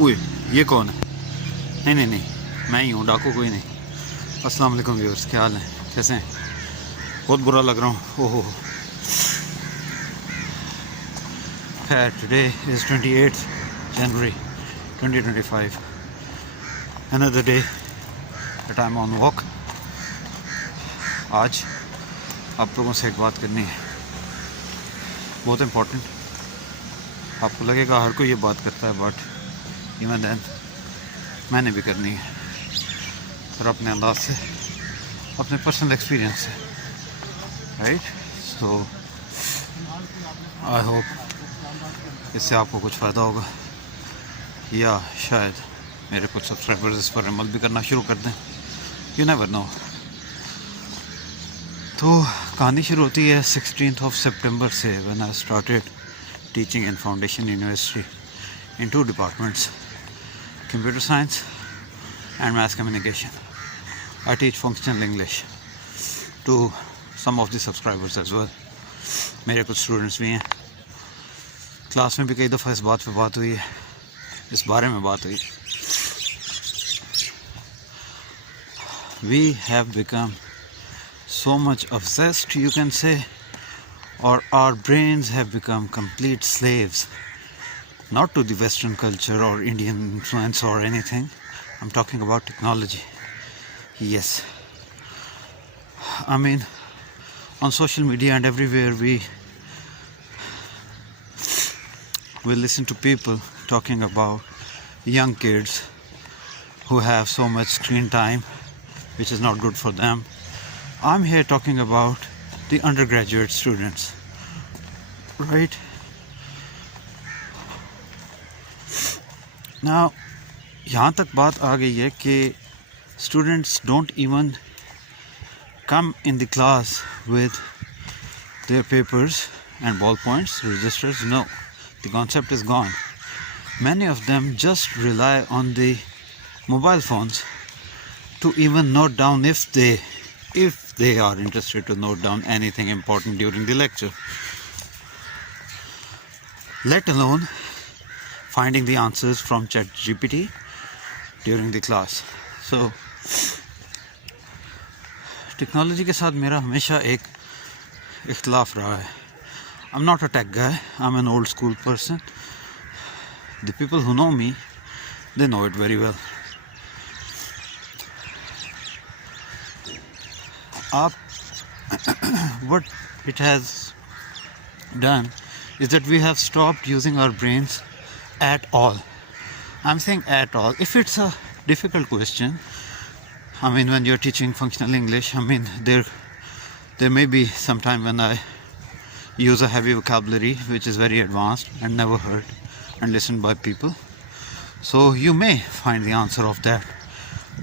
اوئے یہ کون ہے؟ نہیں نہیں میں ہی ہوں، ڈاکو کوئی نہیں۔ السلام علیکم ویورز، کیا حال ہیں، کیسے ہیں؟ بہت برا لگ رہا ہوں، اوہ ہو۔ خیر، today is 28 January 2025، another day that I'm on walk۔ آج آپ لوگوں سے ایک بات کرنی ہے، بہت امپورٹنٹ۔ آپ کو لگے گا ہر کوئی یہ بات کرتا ہے، بٹ ایون دین میں نے بھی کرنی ہے، اور اپنے انداز سے، اپنے پرسنل ایکسپیرینس سے، رائٹ۔ سو آئی ہوپ اس سے آپ کو کچھ فائدہ ہوگا، یا شاید میرے کچھ سبسکرائبرز اس پر عمل بھی کرنا شروع کر دیں، یو نیور نو۔ تو کہانی شروع ہوتی ہے 16 September سے، when I started teaching in Foundation University in 2 departments, Computer Science and Mass Communication. I teach functional English to some of the subscribers as well. میرے کچھ اسٹوڈنٹس بھی ہیں، کلاس میں بھی کئی دفعہ اس بات پہ بات ہوئی ہے، اس بارے میں بات ہوئی۔ We have become so much obsessed, you can say, or our brains have become complete slaves, not to the Western culture or Indian influence or anything. I'm talking about technology. Yes. I mean, on social media and everywhere we listen to people talking about young kids who have so much screen time, which is not good for them. I'm here talking about the undergraduate students, right? Now, یہاں تک بات آ گئی ہے کہ students don't even come in the class with their papers and ballpoints, registers. No, the concept is gone. Many of them just rely on the mobile phones to even note down if they are interested to note down anything important during the lecture, let alone finding the answers from ChatGPT during the class. So technology کے ساتھ میرا ہمیشہ ایک اختلاف رہا ہے۔ I'm not a tech guy, I'm an old school person. The people who know me, they know it very well. What it has done is that we have stopped using our brains at all. I'm saying at all. If it's a difficult question, I mean, when you're teaching functional English, I mean, there may be some time when I use a heavy vocabulary which is very advanced and never heard and listened by people. So you may find the answer of that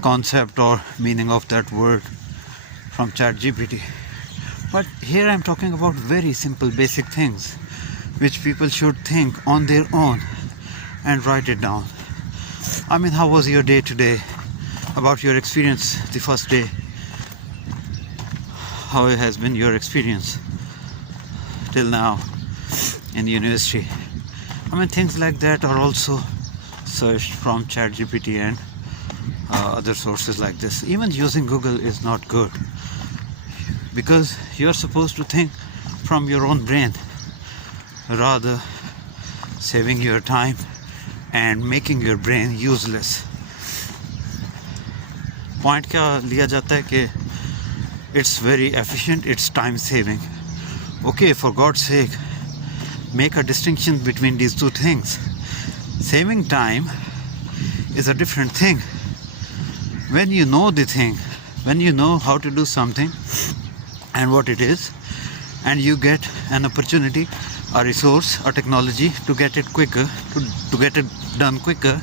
concept or meaning of that word from ChatGPT. But here I'm talking about very simple, basic things which people should think on their own and write it down. I mean, how was your day today? About your experience the first day. How has been your experience till now in university? I mean, things like that are also searched from ChatGPT and other sources like this. Even using Google is not good, because you're supposed to think from your own brain, rather saving your time and making your brain useless. Point کیا لیا جاتا ہے کہ it's very efficient, it's time saving. Okay, for God sake make a distinction between these two things. Saving time is a different thing. When you know the thing, when you know how to do something and what it is, and you get an opportunity, a resource, a technology to get it quicker, to get it done quicker,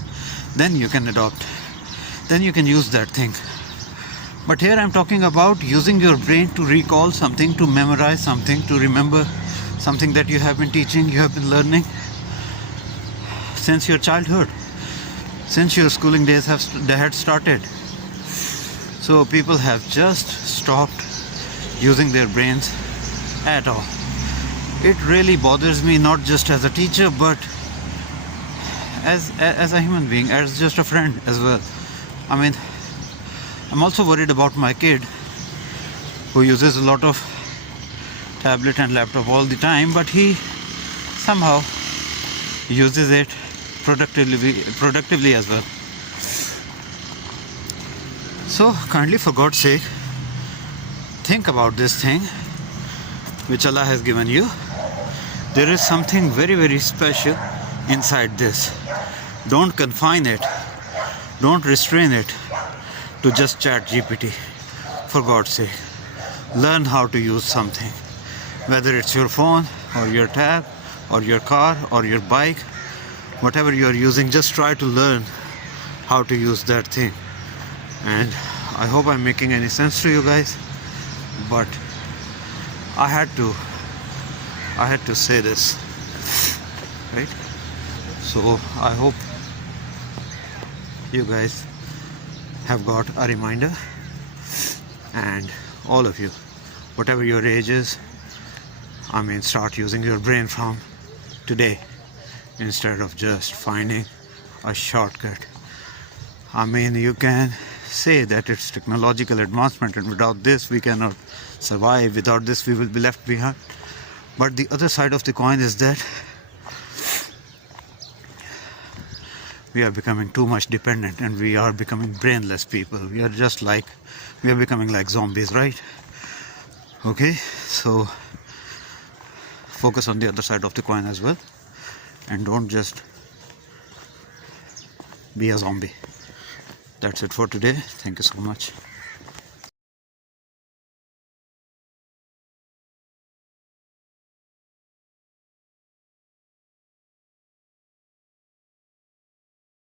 then you can adopt, then you can use that thing. But here I'm talking about using your brain to recall something, to memorize something, to remember something that you have been teaching, you have been learning since your childhood, since your schooling days had started. So people have just stopped using their brains at all. It really bothers me, not just as a teacher, but as a human being, as just a friend as well. I mean, I'm also worried about my kid who uses a lot of tablet and laptop all the time, but he somehow uses it productively as well. So kindly, for God's sake, think about this thing which Allah has given you. There is something very, very special inside this. Don't confine it, don't restrain it to just chat GPT. For God's sake, learn how to use something, whether it's your phone or your tab or your car or your bike, whatever you are using, just try to learn how to use that thing. And I hope I'm making any sense to you guys, but I had to say this, right? So I hope you guys have got a reminder, and all of you, whatever your age is, I mean, start using your brain from today instead of just finding a shortcut. I mean, you can say that it's technological advancement and without this we cannot survive, without this we will be left behind. But the other side of the coin is that we are becoming too much dependent and we are becoming brainless people. We are becoming like zombies, right? Okay, so focus on the other side of the coin as well, and don't just be a zombie. That's it for today. Thank you so much.